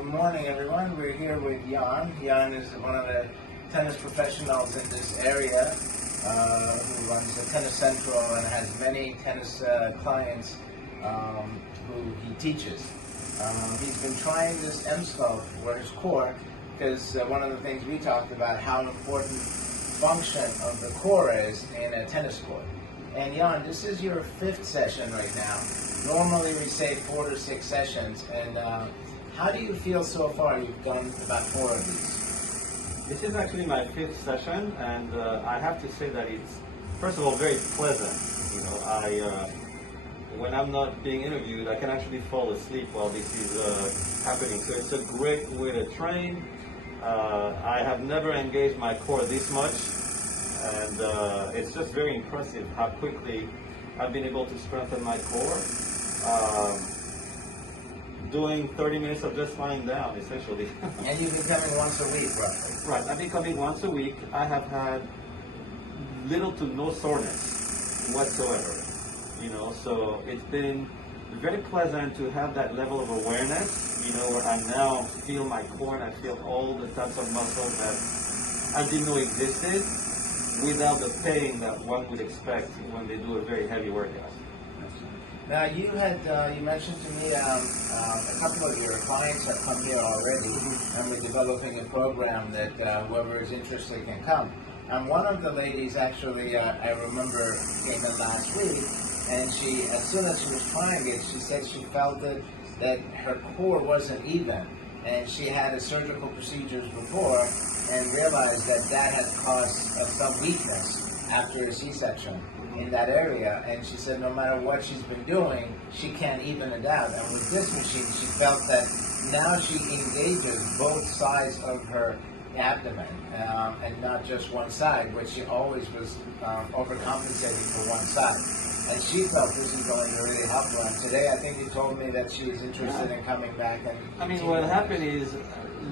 Good morning, everyone. We're here with Jan. Jan is one of the tennis professionals in this area who runs the Tennis Central and has many tennis clients who he teaches. He's been trying this EMSculpt for his core because one of the things we talked about how important function of the core is in a tennis court. And Jan, this is your 5th session right now. Normally we say 4 to 6 sessions, and how do you feel so far? You've done about 4 of these. This is actually my 5th session, and I have to say that it's, first of all, very pleasant. You know, when I'm not being interviewed, I can actually fall asleep while this is happening. So it's a great way to train. I have never engaged my core this much, and it's just very impressive how quickly I've been able to strengthen my core. Doing 30 minutes of just lying down, essentially. And you've been coming once a week, roughly? Right, I've been coming once a week. I have had little to no soreness whatsoever. You know, so it's been very pleasant to have that level of awareness, you know, where I now feel my core and I feel all the types of muscles that I didn't know existed without the pain that one would expect when they do a very heavy workout. Now you mentioned to me a couple of your clients have come here already, and we're developing a program that whoever is interested can come. And one of the ladies actually, I remember, came in last week, and she, as soon as she was trying it, she said she felt that her core wasn't even, and she had surgical procedures before, and realized that had caused some weakness after a C-section in that area, and she said no matter what she's been doing, she can't even it out. And with this machine, she felt that now she engages both sides of her abdomen, and not just one side, which she always was overcompensating for one side. And she felt this is going to really help her. And today, I think you told me that she was interested in coming back. And I mean, what happened is,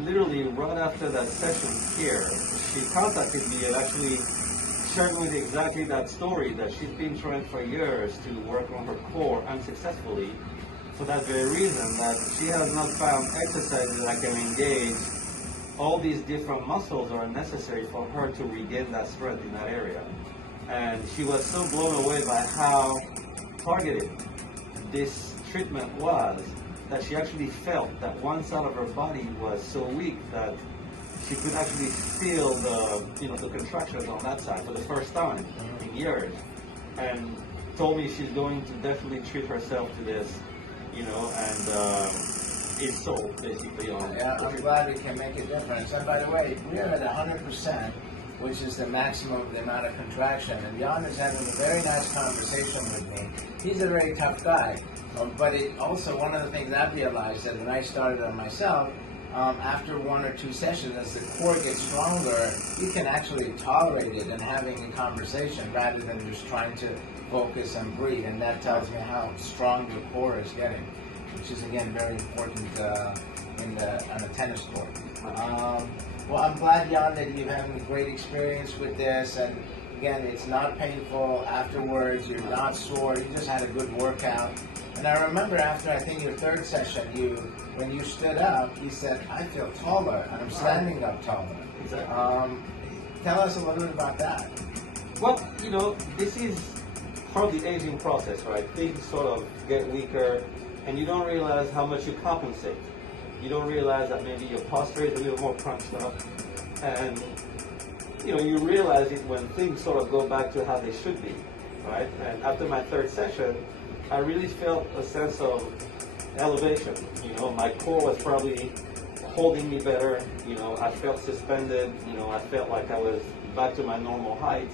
literally right after that session here, she contacted me and actually shared with exactly that story, that she's been trying for years to work on her core unsuccessfully for that very reason, that she has not found exercises that can engage all these different muscles that are necessary for her to regain that strength in that area. And she was so blown away by how targeted this treatment was that she actually felt that one side of her body was so weak that she could actually feel the contractions on that side for the first time in years, and told me she's going to definitely treat herself to this, you know, and it's sold basically on. Yeah, I'm glad we can make a difference. And by the way, we're at 100%, which is the maximum of the amount of contraction. And Jan is having a very nice conversation with me. He's a very tough guy, but it also, one of the things I realized that when I started on myself, after 1 or 2 sessions, as the core gets stronger, you can actually tolerate it and having a conversation rather than just trying to focus and breathe. And that tells me how strong the core is getting, which is again very important on a tennis court. Well, I'm glad, Jan, that you're having a great experience with this. And again, it's not painful afterwards. You're not sore. You just had a good workout. And I remember after, I think, your 3rd session, when you stood up, you said, I feel taller, and I'm standing up taller. Exactly. Tell us a little bit about that. Well, you know, this is part of the aging process, right? Things sort of get weaker, and you don't realize how much you compensate. You don't realize that maybe your posture is a little more crunched up, and you know, you realize it when things sort of go back to how they should be, right? And after my 3rd session, I really felt a sense of elevation. You know, my core was probably holding me better. You know, I felt suspended. You know, I felt like I was back to my normal height.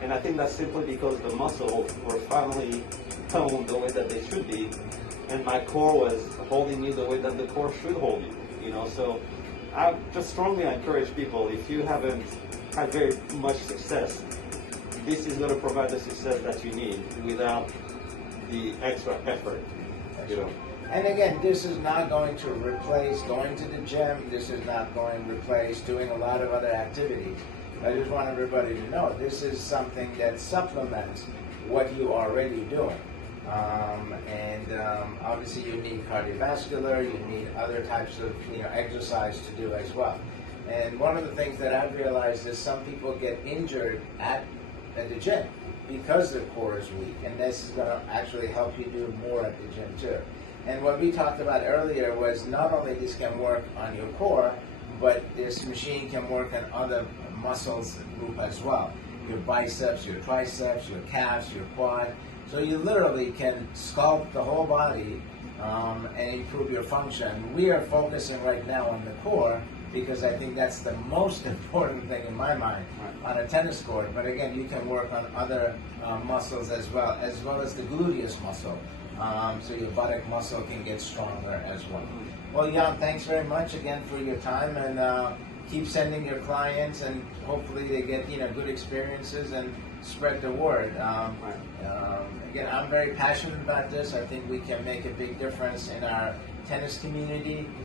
And I think that's simply because the muscles were finally toned the way that they should be, and my core was holding me the way that the core should hold you. You know, so I just strongly encourage people, if you haven't had very much success, this is going to provide the success that you need without the extra effort, you know. And again, this is not going to replace going to the gym. This is not going to replace doing a lot of other activities. I just want everybody to know this is something that supplements what you're already doing. Obviously you need cardiovascular, you need other types of exercise to do as well. And one of the things that I've realized is some people get injured at the gym because their core is weak, and this is going to actually help you do more at the gym too. And what we talked about earlier was not only this can work on your core, but this machine can work on other muscles group as well. Your biceps, your triceps, your calves, your quad. So you literally can sculpt the whole body and improve your function. We are focusing right now on the core because I think that's the most important thing in my mind on a tennis court. But again, you can work on other muscles as well as the gluteus muscle. So your buttock muscle can get stronger as well. Well, Jan, thanks very much again for your time, and keep sending your clients, and hopefully they get good experiences and spread the word. Again, I'm very passionate about this. I think we can make a big difference in our tennis community.